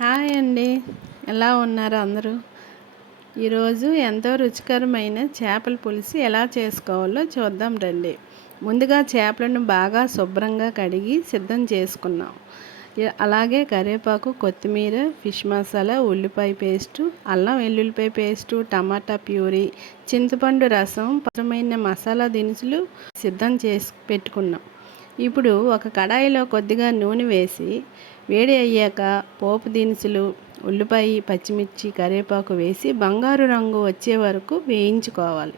Hi అండి. ఎలా ఉన్నారు అందరూ? ఈరోజు ఎంతో రుచికరమైన చేపల పులుసు ఎలా చేసుకోవాలో చూద్దాం రండి. ముందుగా చేపలను బాగా శుభ్రంగా కడిగి సిద్ధం చేసుకున్నాం. అలాగే కరివేపాకు, కొత్తిమీర, ఫిష్ మసాలా, ఉల్లిపాయ పేస్టు, అల్లం వెల్లుల్లిపాయ పేస్టు, టమాటా ప్యూరీ, చింతపండు రసం, పరమైన మసాలా దినుసులు సిద్ధం చేసి పెట్టుకున్నాం. ఇప్పుడు ఒక కడాయిలో కొద్దిగా నూనె వేసి వేడి అయ్యాక పోపు దినుసులు, ఉల్లిపాయ, పచ్చిమిర్చి, కరివేపాకు వేసి బంగారు రంగు వచ్చే వరకు వేయించుకోవాలి.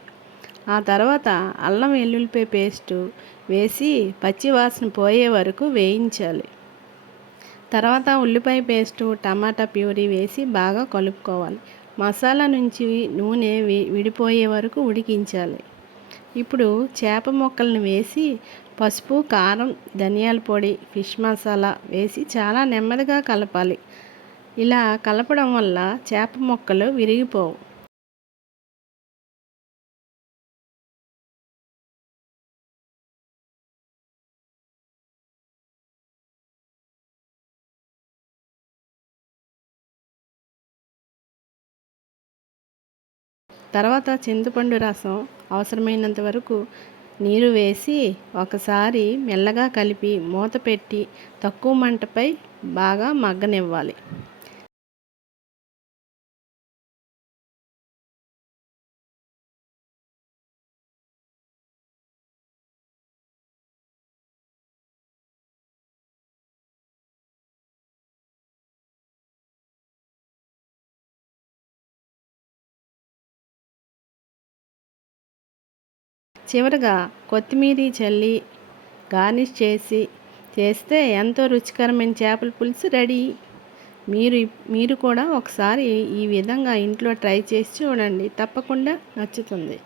ఆ తర్వాత అల్లం వెల్లుల్లిపాయ పేస్టు వేసి పచ్చి వాసన పోయే వరకు వేయించాలి. తర్వాత ఉల్లిపాయ పేస్టు, టమాటా ప్యూరీ వేసి బాగా కలుపుకోవాలి. మసాలా నుంచి నూనె విడిపోయే వరకు ఉడికించాలి. ఇప్పుడు చేప ముక్కలను వేసి పసుపు, కారం, ధనియాల పొడి, ఫిష్ మసాలా వేసి చాలా నెమ్మదిగా కలపాలి. ఇలా కలపడం వల్ల చేప ముక్కలు విరిగిపోవు. తర్వాత చింతపండు రసం అవసరమైనంత వరకు నీరు వేసి ఒకసారి మెల్లగా కలిపి మూత పెట్టి తక్కువ మంటపై బాగా మగ్గనివ్వాలి. చివరగా కొత్తిమీర చల్లి గార్నిష్ చేస్తే ఎంతో రుచికరమైన చేపల పులుసు రెడీ. మీరు కూడా ఒకసారి ఈ విధంగా ఇంట్లో ట్రై చేసి చూడండి. తప్పకుండా నచ్చుతుంది.